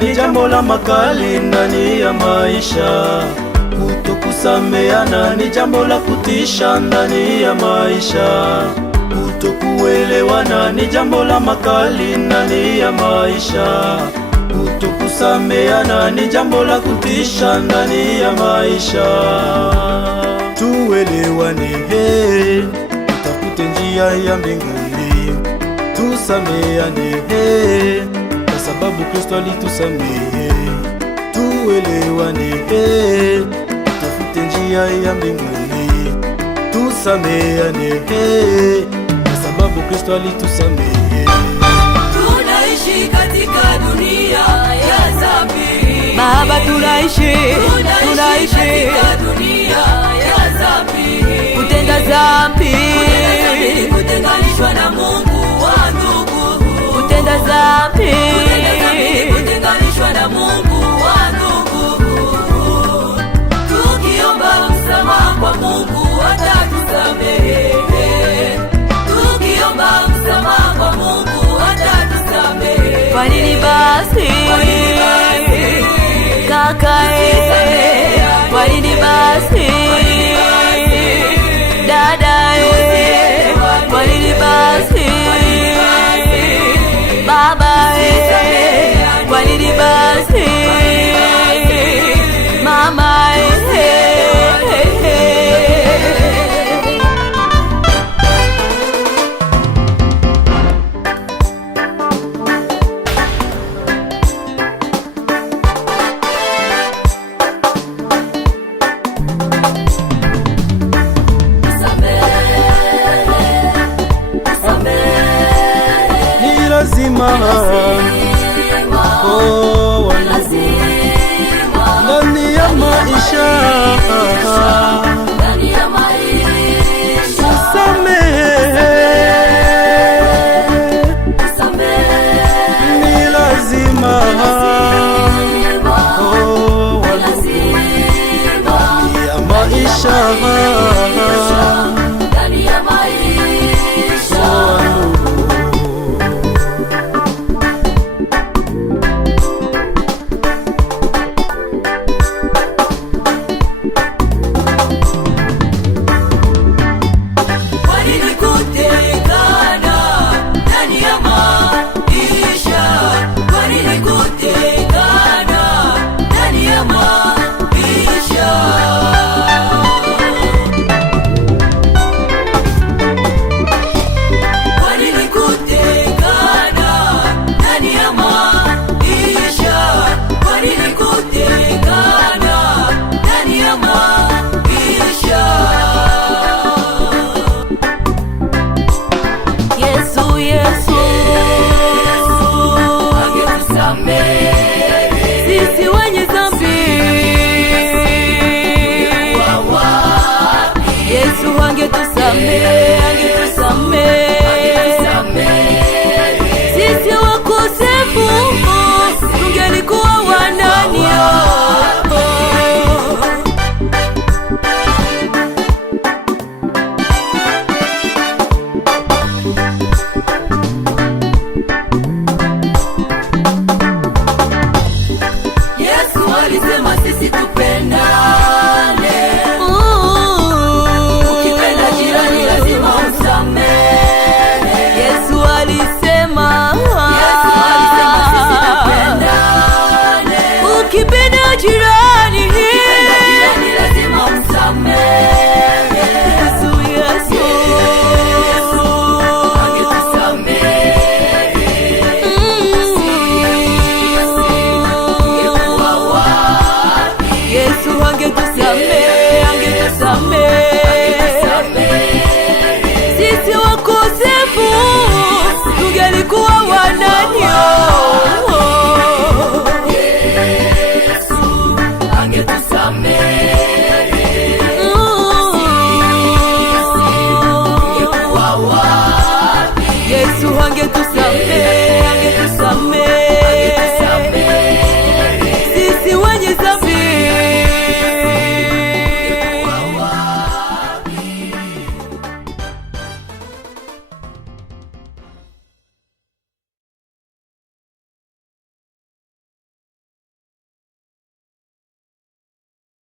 ni jambo la makali ndani ya maisha. Kutokusameana ni jambo la kutisha ndani ya maisha. Kutokuelewana ni jambo la makali ndani ya maisha. Kutokusameana ni jambo la kutisha ndani ya maisha. Tuelewane, tutafute njia ya mbinguni. Tusameane, kwa sababu Kristo alitusamehe. Tuelewane, tutafute njia ya mbinguni. Tusameane, kwa sababu Kristo alitusamehe. Tunaishi katika dunia ya dhambi. Baba, tunaishi katika dunia ya dhambi. kutenda dhambi, kutenganishwa na Mungu wa ndugu. kutenda dhambi, kutenganishwa na Mungu wa ndugu. Tukiomba msamaha kwa Mungu atatusamehe. Tukiomba msamaha kwa Mungu atatusamehe. kwa nini basi kaka, kwa nini basi dada, kwa nini basi baba, kwa nini basi mama, Lazima ndani ya maisha